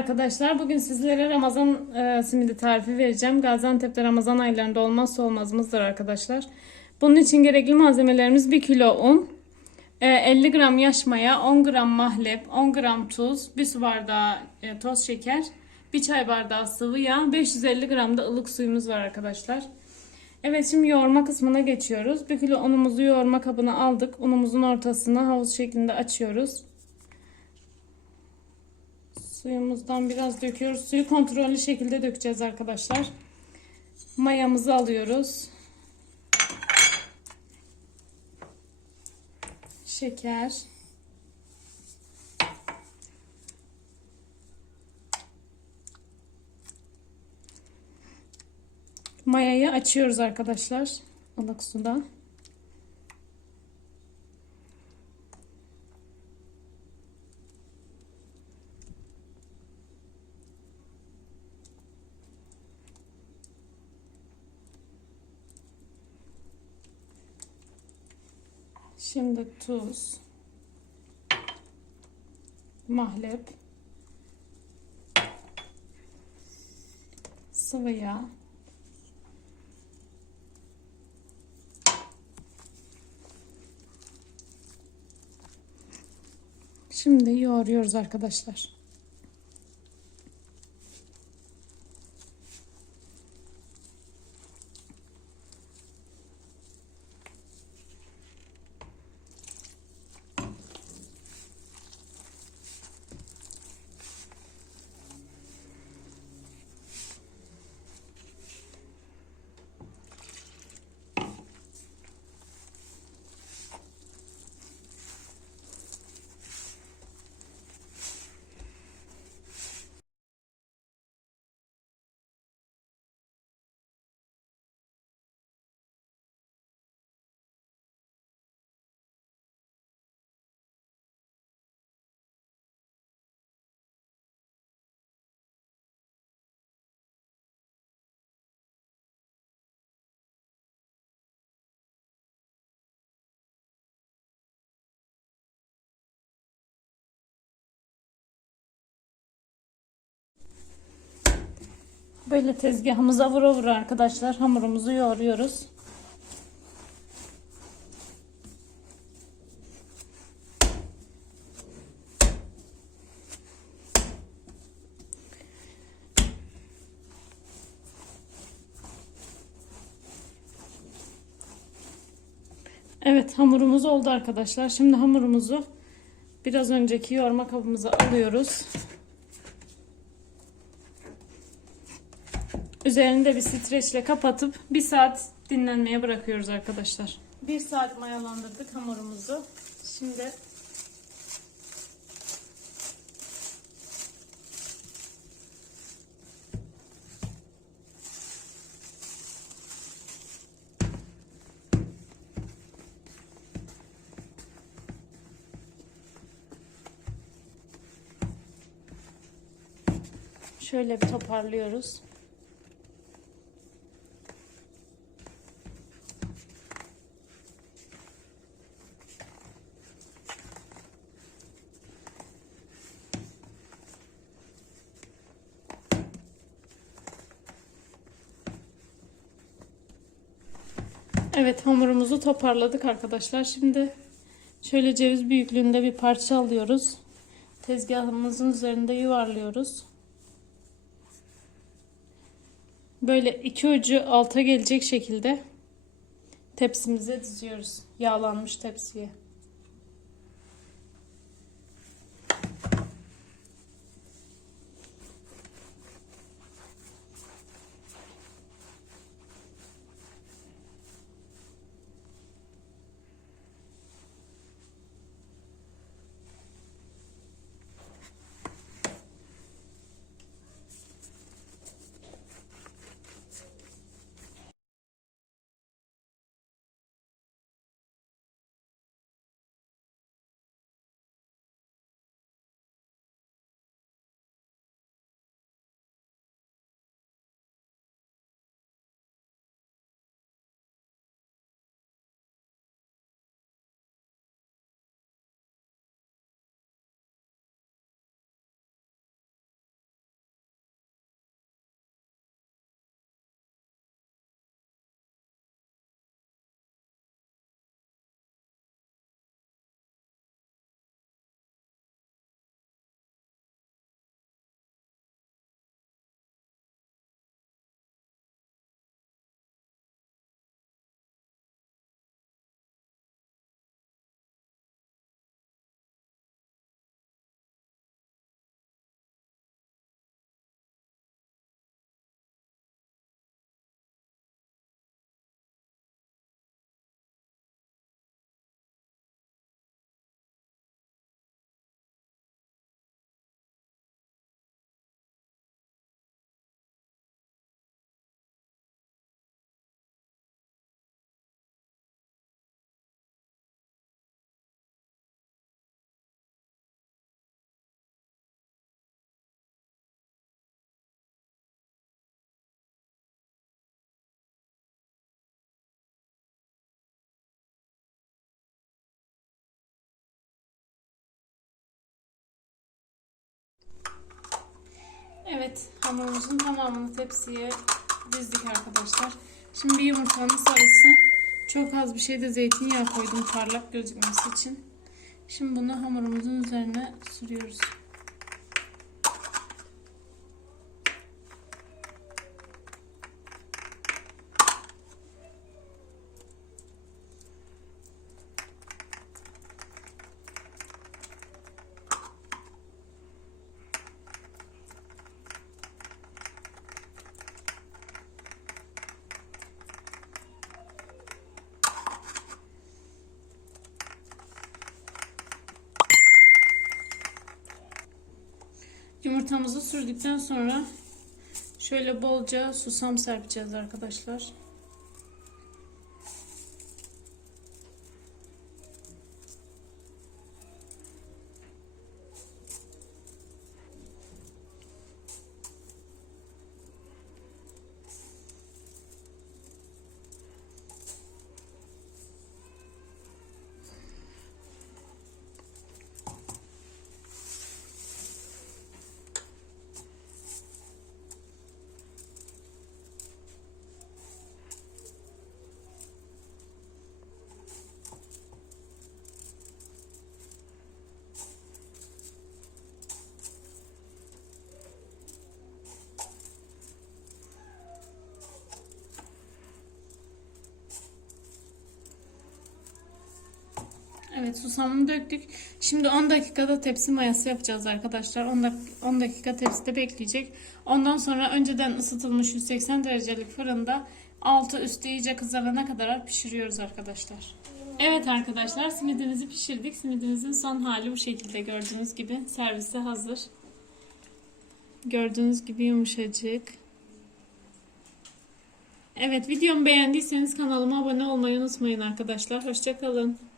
arkadaşlar. Bugün sizlere Ramazan e, simidi tarifi vereceğim. Gaziantep'te Ramazan aylarında olmazsa olmazımızdır arkadaşlar. Bunun için gerekli malzemelerimiz 1 kilo un, e, 50 gram yaş maya, 10 gram mahlep, 10 gram tuz, 1 su bardağı e, toz şeker, 1 çay bardağı sıvı yağ, 550 gram da ılık suyumuz var arkadaşlar. Evet şimdi yoğurma kısmına geçiyoruz. 1 kilo unumuzu yoğurma kabına aldık. Unumuzun ortasına havuz şeklinde açıyoruz. Suyumuzdan biraz döküyoruz. Suyu kontrollü şekilde dökeceğiz arkadaşlar. Mayamızı alıyoruz. Şeker. Mayayı açıyoruz arkadaşlar. ılık suda. Şimdi tuz, mahlep, sıvı yağ, Şimdi yoğuruyoruz arkadaşlar. Böyle tezgahımıza vura vura arkadaşlar hamurumuzu yoğuruyoruz. Evet hamurumuz oldu arkadaşlar. Şimdi hamurumuzu biraz önceki yoğurma kabımıza alıyoruz. Üzerini de bir streçle kapatıp bir saat dinlenmeye bırakıyoruz arkadaşlar. Bir saat mayalandırdık hamurumuzu. Şimdi şöyle bir toparlıyoruz. Evet hamurumuzu toparladık arkadaşlar. Şimdi şöyle ceviz büyüklüğünde bir parça alıyoruz. Tezgahımızın üzerinde yuvarlıyoruz. Böyle iki ucu alta gelecek şekilde tepsimize diziyoruz. Yağlanmış tepsiye. Evet hamurumuzun tamamını tepsiye dizdik arkadaşlar. Şimdi bir yumurtanın sarısı. Çok az bir şey de zeytinyağı koydum parlak gözükmesi için. Şimdi bunu hamurumuzun üzerine sürüyoruz. Yumurtamızı sürdükten sonra şöyle bolca susam serpeceğiz arkadaşlar. Evet susamını döktük. Şimdi 10 dakikada tepsi mayası yapacağız arkadaşlar. 10, dak 10 dakika tepside bekleyecek. Ondan sonra önceden ısıtılmış 180 derecelik fırında altı üstü iyice kızarana kadar pişiriyoruz arkadaşlar. Evet arkadaşlar simidimizi pişirdik. Simidimizin son hali bu şekilde gördüğünüz gibi. Servise hazır. Gördüğünüz gibi yumuşacık. Evet videomu beğendiyseniz kanalıma abone olmayı unutmayın arkadaşlar. Hoşçakalın.